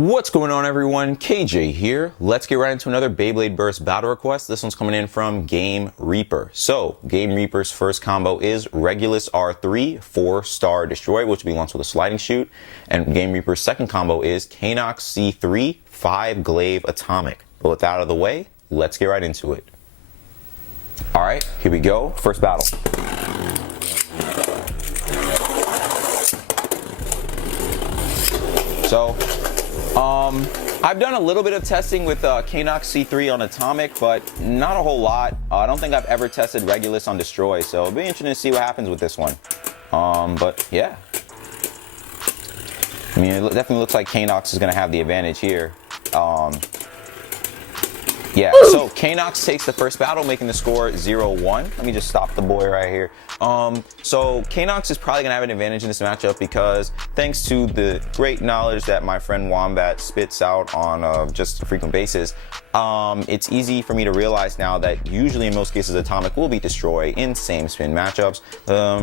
What's going on, everyone? KJ here. Let's get right into another Beyblade Burst Battle Request. This one's coming in from Game Reaper. So, Game Reaper's first combo is Regulus R3, 4-star Destroy, which will be launched with a sliding chute. And Game Reaper's second combo is Caynox C3, 5Glaive Atomic. But with that out of the way, let's get right into it. Alright, here we go. First battle. So, I've done a little bit of testing with Caynox C3 on Atomic, but not a whole lot. I don't think I've ever tested Regulus on Destroy, so it'll be interesting to see what happens with this one. But yeah. I mean, it definitely looks like Caynox is going to have the advantage here. Yeah, so Caynox takes the first battle, making the score 0-1. Let me just stop the boy right here. So Caynox is probably going to have an advantage in this matchup because thanks to the great knowledge that my friend Wombat spits out on just a frequent basis, it's easy for me to realize now that usually in most cases Atomic will beat Destroy in same spin matchups.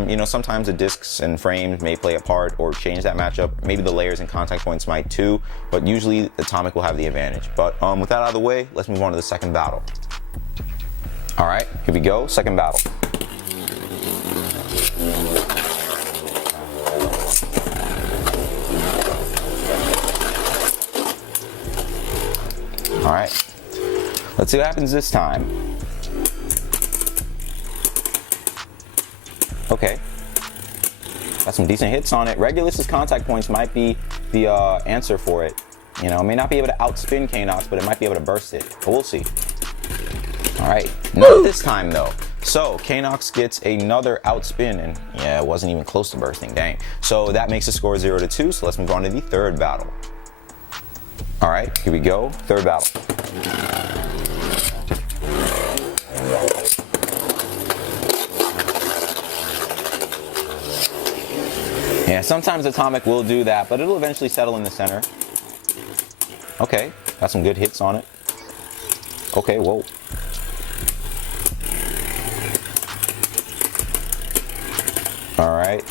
You know, sometimes the discs and frames may play a part or change that matchup. Maybe the layers and contact points might too, but usually Atomic will have the advantage. But with that out of the way, let's move on to the second battle. All right, here we go, second battle. All right, let's see what happens this time. Okay, got some decent hits on it. Regulus's contact points might be the answer for it. You know, it may not be able to outspin Caynox, but it might be able to burst it. But we'll see. All right, not this time though. So Caynox gets another outspin, and yeah, it wasn't even close to bursting. Dang. So that makes the score 0-2. So let's move on to the third battle. All right, here we go. Third battle. Yeah, sometimes Atomic will do that, but it'll eventually settle in the center. Okay, got some good hits on it. Okay, whoa. All right.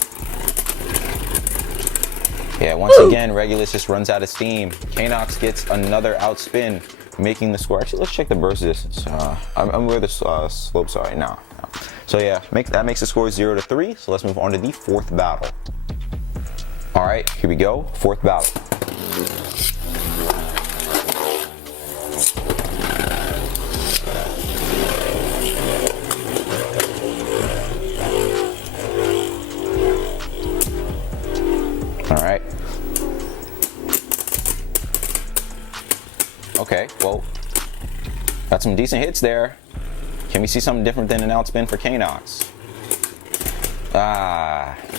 Yeah, once again, Regulus just runs out of steam. Caynox gets another outspin, making the score. Actually, let's check the burst distance. I'm where the slopes are right now. So yeah, that makes the score 0-3. So let's move on to the fourth battle. All right, here we go. Fourth battle. All right. Okay, well, got some decent hits there. Can we see something different than an outspin for Caynox?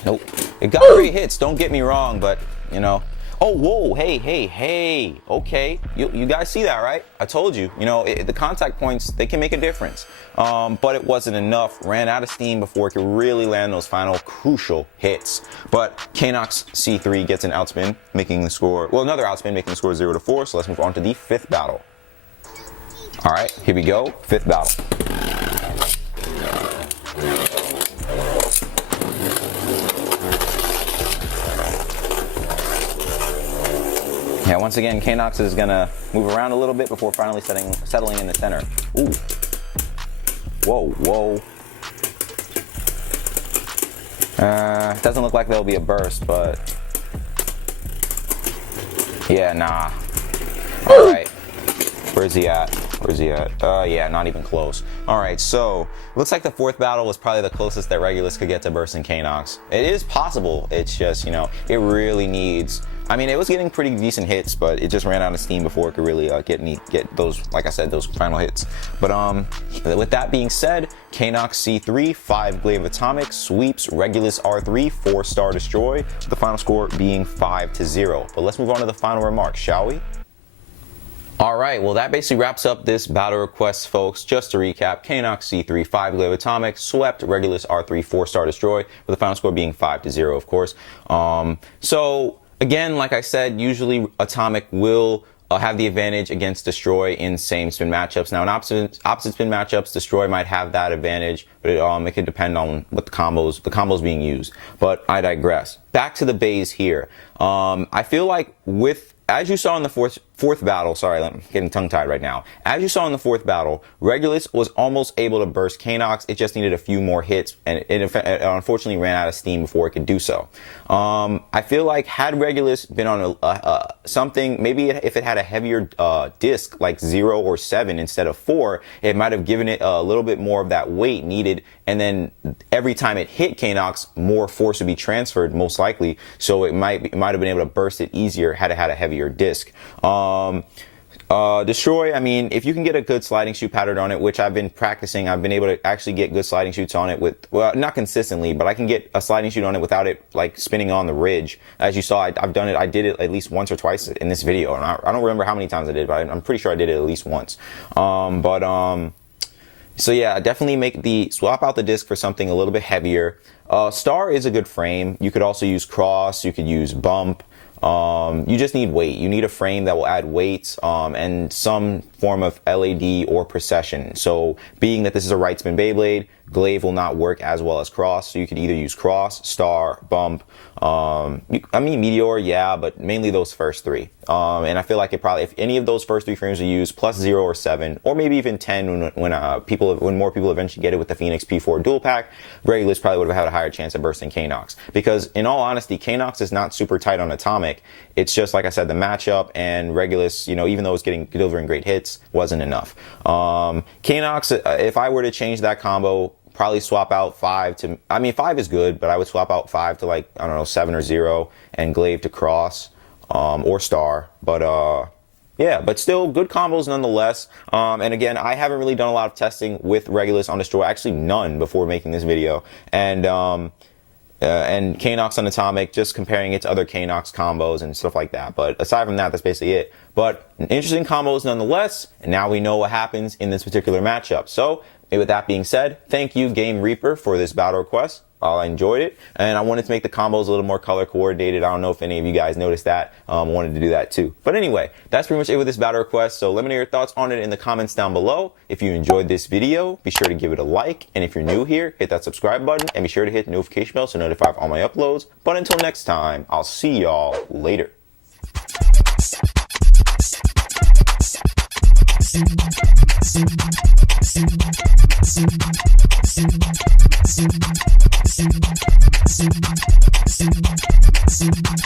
Nope. It got great hits, don't get me wrong, but, you know. Oh, whoa, hey. Okay, you guys see that, right? I told you, you know, the contact points, they can make a difference. But it wasn't enough. Ran out of steam before it could really land those final crucial hits. But Caynox C3 gets an outspin, making the score, well, another outspin, making the score 0-4. So let's move on to the fifth battle. All right, here we go, fifth battle. Yeah, once again, Caynox is gonna move around a little bit before finally settling in the center. Ooh. Whoa. Doesn't look like there'll be a burst, but yeah, nah. All right, where's he at? Yeah, not even close. All right, so looks like the fourth battle was probably the closest that Regulus could get to bursting Caynox. It is possible. It's just, you know, it really needs. I mean, it was getting pretty decent hits, but it just ran out of steam before it could really get those, like I said, those final hits. But with that being said, Caynox C3, 5Glaive Atomic sweeps Regulus R3, 4-star Destroy, with the final score being 5-0. But let's move on to the final remarks, shall we? All right, well, that basically wraps up this battle request, folks. Just to recap, Caynox C3, 5Glaive Atomic swept Regulus R3, 4-star Destroy, with the final score being 5-0, of course. So again, like I said, usually Atomic will have the advantage against Destroy in same spin matchups. Now, in opposite spin matchups, Destroy might have that advantage, but it could depend on what the combos being used. But I digress. Back to the bays here. I feel like with as you saw in the fourth battle, sorry, I'm getting tongue-tied right now. As you saw in the fourth battle, Regulus was almost able to burst Caynox. It just needed a few more hits, and it unfortunately ran out of steam before it could do so. I feel like had Regulus been on something, maybe if it had a heavier disc, like 0 or 7 instead of 4, it might have given it a little bit more of that weight needed, and then every time it hit Caynox, more force would be transferred, most likely, so it might have been able to burst it easier had it had a heavier disc. Destroy, I mean, if you can get a good sliding shoot pattern on it, which I've been practicing, I've been able to actually get good sliding shoots on it with, well, not consistently, but I can get a sliding shoot on it without it like spinning on the ridge. As you saw, I've done it, I did it at least once or twice in this video, and I don't remember how many times I did, but I'm pretty sure I did it at least once. So yeah, definitely swap out the disc for something a little bit heavier. Star is a good frame. You could also use cross, you could use bump. You just need weight. You need a frame that will add weight and some form of LAD or precession. So being that this is a right spin Beyblade, glaive will not work as well as cross. So you could either use cross, star, bump. I mean meteor, yeah, but mainly those first 3. And I feel like if any of those first 3 frames are used, plus 0 or 7, or maybe even 10 when more people eventually get it with the Phoenix P4 dual pack, Regulus probably would have had a higher chance of bursting Caynox. Because in all honesty, Caynox is not super tight on atomic. It's just, like I said, the matchup, and Regulus, even though it's delivering great hits, wasn't enough. Caynox, if I were to change that combo, probably swap out 5 to, I mean 5 is good, but I would swap out 5 to, like, I don't know, 7 or 0, and glaive to cross, or star. But yeah, but still good combos nonetheless. And again, I haven't really done a lot of testing with Regulus on Destroy, actually none before making this video. And Caynox on Atomic, just comparing it to other Caynox combos and stuff like that. But aside from that, that's basically it. But interesting combos nonetheless, and now we know what happens in this particular matchup. So, with that being said, thank you, Game Reaper, for this battle request. I enjoyed it, and I wanted to make the combos a little more color coordinated. I don't know if any of you guys noticed that. Wanted to do that too. But anyway, that's pretty much it with this battle request. So let me know your thoughts on it in the comments down below. If you enjoyed this video, be sure to give it a like. And if you're new here, hit that subscribe button and be sure to hit the notification bell so notified of all my uploads. But until next time, I'll see y'all later. Thank you.